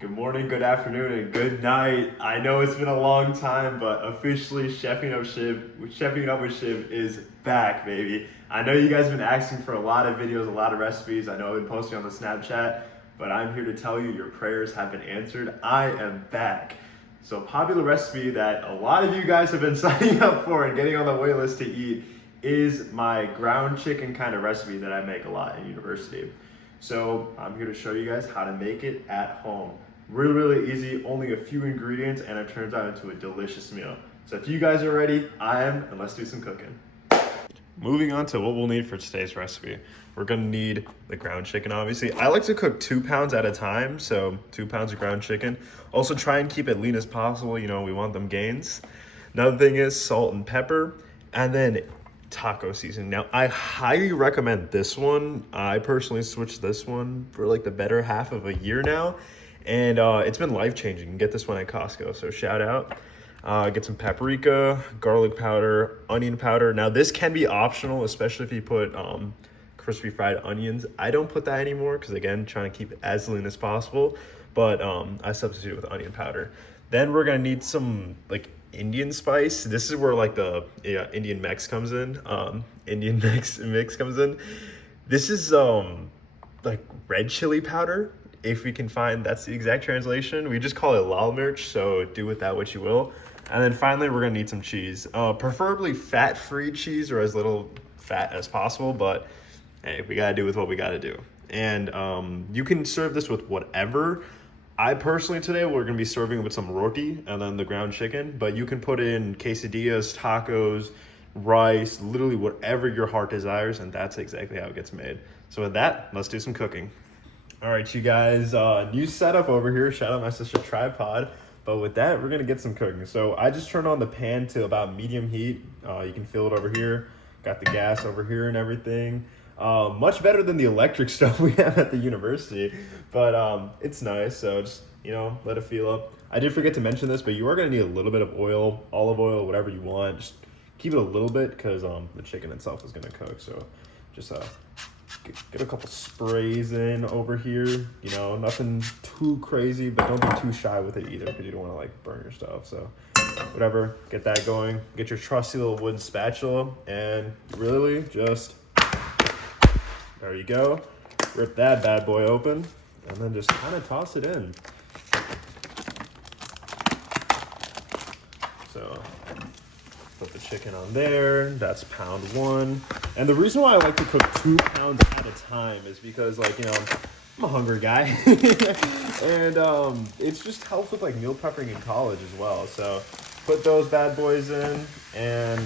Good morning, good afternoon, and good night. I know it's been a long time, but officially Chefing Up with Shiv is back, baby. I know you guys have been asking for a lot of videos, a lot of recipes. I know I've been posting on the Snapchat, but I'm here to tell you your prayers have been answered. I am back. So, popular recipe that a lot of you guys have been signing up for and getting on the wait list to eat is my ground chicken kind of recipe that I make a lot in university. So I'm here to show you guys how to make it at home. Really easy, only a few ingredients, and it turns out into a delicious meal. So if you guys are ready, I am, and let's do some cooking. Moving on to what we'll need for today's recipe. We're gonna need the ground chicken, obviously. I like to cook 2 pounds at a time, so 2 pounds of ground chicken. Also try and keep it lean as possible, we want them gains. Another thing is salt and pepper, and then taco seasoning. Now, I highly recommend this one. I personally switched this one for like the better half of a year now, and it's been life-changing. You can get this one at Costco, so shout out. Get some paprika, garlic powder, onion powder. Now, this can be optional, especially if you put crispy fried onions. I don't put that anymore because, again, trying to keep it as lean as possible, but I substitute with onion powder. Then we're gonna need some like Indian spice. This is where like the Indian mix comes in. Indian mix comes in. This is like red chili powder, if we can find that's the exact translation. We just call it lal mirch, so do with that what you will. And then finally we're gonna need some cheese. Preferably fat-free cheese or as little fat as possible, but hey, we gotta do with what we gotta do. And you can serve this with whatever. I personally today we're gonna be serving it with some roti and then the ground chicken, but you can put in quesadillas, tacos, rice, literally whatever your heart desires, and that's exactly how it gets made. So with that, let's do some cooking. All right, you guys, new setup over here. Shout out my sister Tripod. But with that, we're gonna get some cooking. So I just turned on the pan to about medium heat. You can feel it over here. Got the gas over here and everything. Much better than the electric stove we have at the university, but it's nice. So just let it feel up. I did forget to mention this, but you are gonna need a little bit of oil, olive oil, whatever you want. Just keep it a little bit because the chicken itself is gonna cook. So just get a couple sprays in over here. Nothing too crazy, but don't be too shy with it either because you don't want to like burn your stuff. So whatever, get that going. Get your trusty little wooden spatula and really just. There you go. Rip that bad boy open and then just kind of toss it in. So put the chicken on there. That's pound one. And the reason why I like to cook 2 pounds at a time is because I'm a hungry guy. And it's just helps with like meal prepping in college as well. So put those bad boys in, and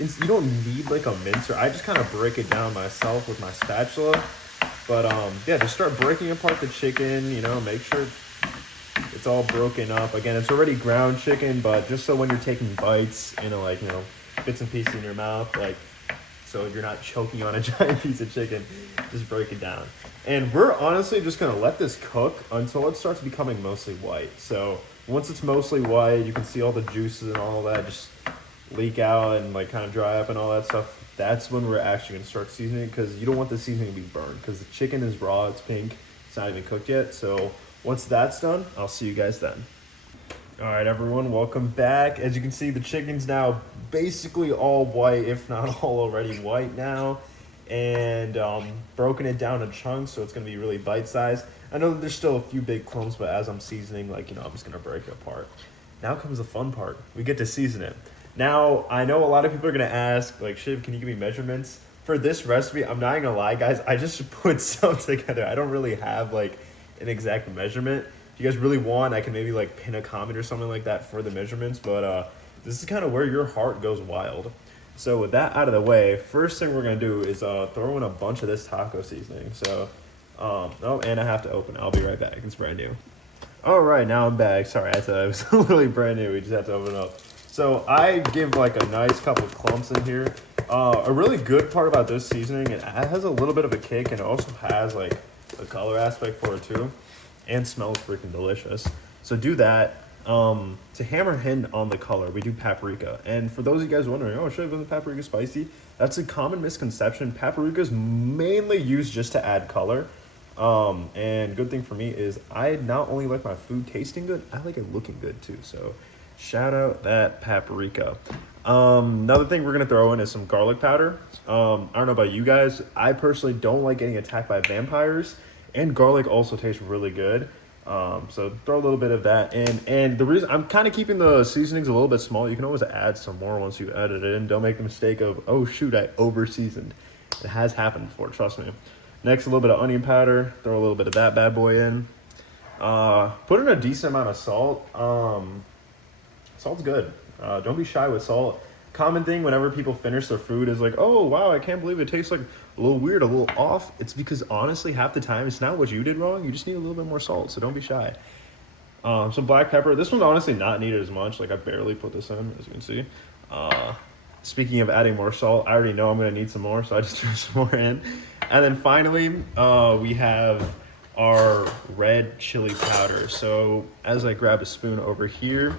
you don't need like a mincer. I just kind of break it down myself with my spatula. But yeah, just start breaking apart the chicken, make sure it's all broken up. Again, it's already ground chicken, but just so when you're taking bites, bits and pieces in your mouth, so you're not choking on a giant piece of chicken, just break it down. And we're honestly just gonna let this cook until it starts becoming mostly white. So once it's mostly white, you can see all the juices and all that just leak out and like kind of dry up and all that stuff. That's when we're actually going to start seasoning, because you don't want the seasoning to be burned because the chicken is raw, it's pink, it's not even cooked yet. So once that's done, I'll see you guys then. All right, everyone, welcome back. As you can see, the chicken's now basically all white, if not all already white now, and broken it down in chunks, so it's going to be really bite-sized. I know that there's still a few big clumps, but as I'm seasoning, I'm just going to break it apart. Now comes the fun part. We get to season it. Now, I know a lot of people are going to ask, Shiv, can you give me measurements? For this recipe, I'm not going to lie, guys, I just put some together. I don't really have, an exact measurement. If you guys really want, I can maybe, pin a comment or something like that for the measurements, but this is kind of where your heart goes wild. So with that out of the way, first thing we're going to do is throw in a bunch of this taco seasoning. So, oh, and I have to open it. I'll be right back. It's brand new. All right, now I'm back. Sorry, it was literally brand new. We just had to open it up. So I give a nice couple of clumps in here. A really good part about this seasoning, it has a little bit of a kick, and it also has a color aspect for it too, and smells freaking delicious. So do that. To hammer in on the color, we do paprika. And for those of you guys wondering, oh, should have been paprika spicy? That's a common misconception. Paprika is mainly used just to add color. And good thing for me is I not only like my food tasting good, I like it looking good too. So shout out that paprika. Another thing we're gonna throw in is some garlic powder. I don't know about you guys. I personally don't like getting attacked by vampires, and garlic also tastes really good. So throw a little bit of that in. And the reason I'm kind of keeping the seasonings a little bit small, you can always add some more once you add it in. Don't make the mistake of, oh shoot, I over seasoned. It has happened before, trust me. Next, a little bit of onion powder. Throw a little bit of that bad boy in. Put in a decent amount of salt. Salt's good. Don't be shy with salt. Common thing whenever people finish their food is like, oh wow, I can't believe it tastes like a little weird, a little off. It's because honestly, half the time it's not what you did wrong. You just need a little bit more salt, so don't be shy. Some black pepper. This one's honestly not needed as much. Like I barely put this in, as you can see. Speaking of adding more salt, I already know I'm gonna need some more, so I just threw some more in. And then finally, we have our red chili powder. So as I grab a spoon over here,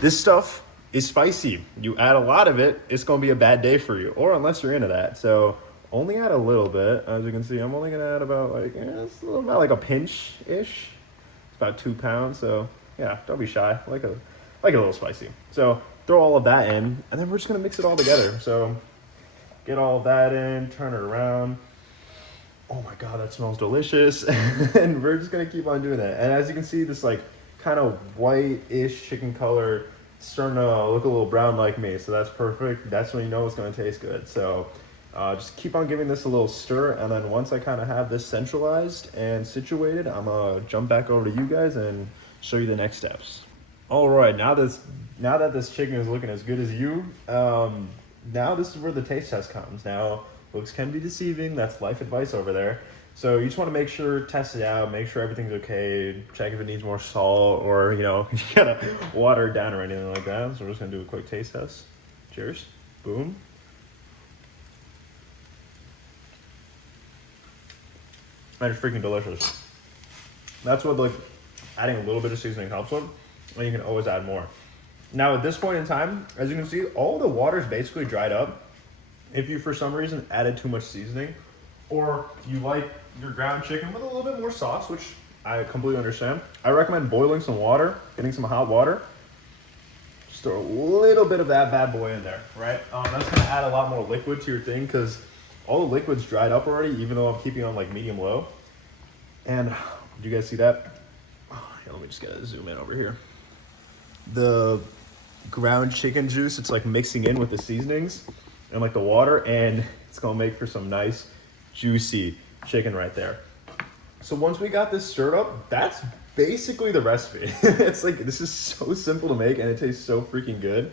this stuff is spicy. You add a lot of it, it's gonna be a bad day for you, or unless you're into that. So only add a little bit. As you can see, I'm only gonna add about like, it's about like a pinch-ish. It's about 2 pounds, so yeah, don't be shy. Like a little spicy. So throw all of that in, and then we're just gonna mix it all together. So get all of that in, turn it around. Oh my God, that smells delicious. And we're just gonna keep on doing that. And as you can see, this like kind of white-ish chicken color starting to look a little brown like me. So that's perfect. That's when you know it's gonna taste good. So just keep on giving this a little stir. And then once I kind of have this centralized and situated, I'm gonna jump back over to you guys and show you the next steps. All right, now that this chicken is looking as good as you, now this is where the taste test comes. Now, looks can be deceiving. That's life advice over there. So you just want to make sure, test it out, make sure everything's okay, check if it needs more salt or, you know, you gotta water it down or anything like that. So we're just gonna do a quick taste test. Cheers. Boom. And it's freaking delicious. That's what like adding a little bit of seasoning helps with, and you can always add more. Now at this point in time, as you can see, all the water's basically dried up. If you for some reason added too much seasoning, or you like your ground chicken with a little bit more sauce, which I completely understand, I recommend boiling some water, getting some hot water. Just throw a little bit of that bad boy in there, right? That's gonna add a lot more liquid to your thing because all the liquid's dried up already, even though I'm keeping it on like medium low. And do you guys see that? Here, let me just get a zoom in over here. The ground chicken juice, it's like mixing in with the seasonings and like the water, and it's gonna make for some nice juicy chicken right there. So once we got this stirred up, that's basically the recipe. It's like, this is so simple to make and it tastes so freaking good.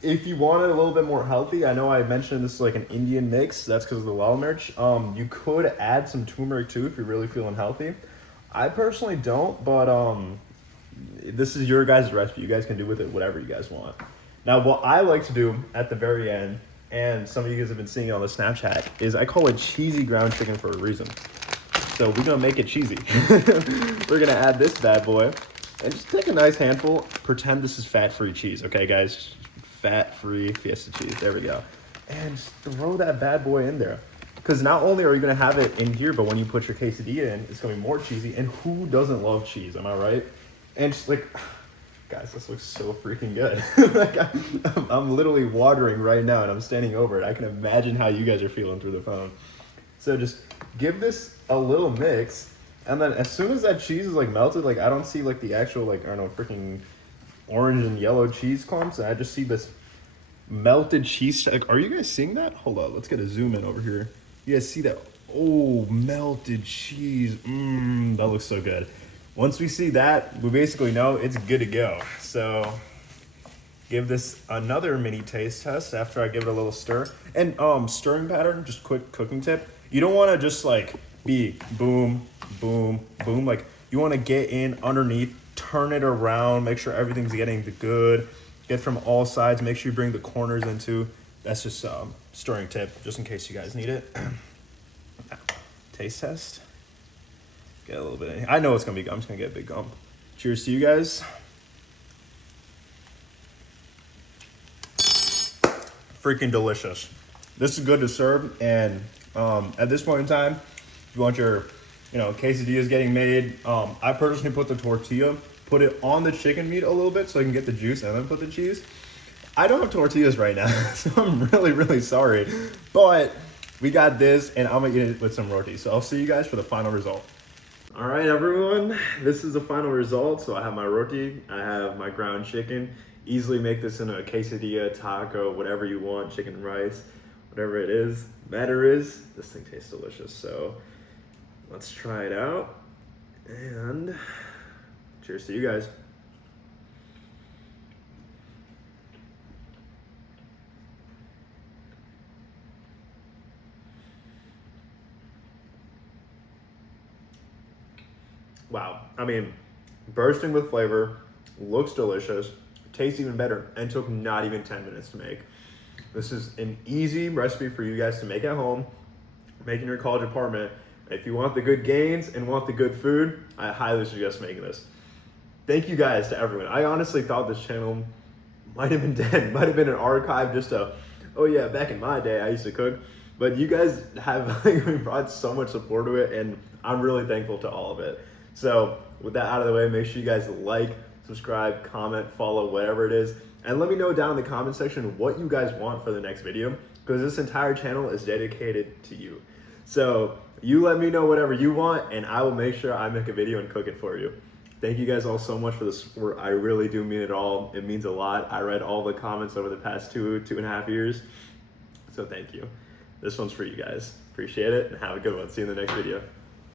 If you want it a little bit more healthy, I know I mentioned this is like an Indian mix, that's because of the lal mirch. You could add some turmeric too if you're really feeling healthy. I personally don't, but this is your guys' recipe. You guys can do with it whatever you guys want. Now, what I like to do at the very end, and some of you guys have been seeing it on the Snapchat, is I call it cheesy ground chicken for a reason. So we're gonna make it cheesy. We're gonna add this bad boy, and just take a nice handful, pretend this is fat-free cheese, okay guys? Fat-free Fiesta cheese, there we go. And just throw that bad boy in there. Because not only are you gonna have it in here, but when you put your quesadilla in, it's gonna be more cheesy, and who doesn't love cheese, am I right? And just like, guys, this looks so freaking good. Like I'm literally watering right now and I'm standing over it. I can imagine how you guys are feeling through the phone. So just give this a little mix, and then as soon as that cheese is like melted, like I don't see like the actual like, I don't know, freaking orange and yellow cheese clumps, and I just see this melted cheese. Like, are you guys seeing that? Hold on, let's get a zoom in over here. You guys see that? Oh, melted cheese. That looks so good. Once we see that, we basically know it's good to go. So give this another mini taste test after I give it a little stir. And stirring pattern, just quick cooking tip. You don't want to just like be boom, boom, boom. Like you want to get in underneath, turn it around, make sure everything's getting the good. Get from all sides, make sure you bring the corners in too. That's just stirring tip, just in case you guys need it. Taste test. Get a little bit. I know it's gonna be. I'm just gonna get a big gump. Cheers to you guys. Freaking delicious. This is good to serve, and at this point in time, If you want your, quesadillas getting made, I personally put the tortilla, put it on the chicken meat a little bit so I can get the juice and then put the cheese. I don't have tortillas right now, so I'm really, really sorry. But we got this, and I'm gonna eat it with some roti. So I'll see you guys for the final result. All right, everyone, this is the final result. So I have my roti, I have my ground chicken. Easily make this into a quesadilla, taco, whatever you want, chicken and rice, whatever it is. Matter is, this thing tastes delicious. So let's try it out, and cheers to you guys. Wow, I mean, bursting with flavor, looks delicious, tastes even better, and took not even 10 minutes to make. This is an easy recipe for you guys to make at home, make in your college apartment. If you want the good gains and want the good food, I highly suggest making this. Thank you guys to everyone. I honestly thought this channel might have been dead, might have been an archive, just a, oh yeah, back in my day I used to cook. But you guys have brought so much support to it, and I'm really thankful to all of it. So with that out of the way, make sure you guys like, subscribe, comment, follow, whatever it is. And let me know down in the comment section what you guys want for the next video, because this entire channel is dedicated to you. So you let me know whatever you want, and I will make sure I make a video and cook it for you. Thank you guys all so much for the support. I really do mean it all. It means a lot. I read all the comments over the past 2.5 years. So thank you. This one's for you guys. Appreciate it, and have a good one. See you in the next video.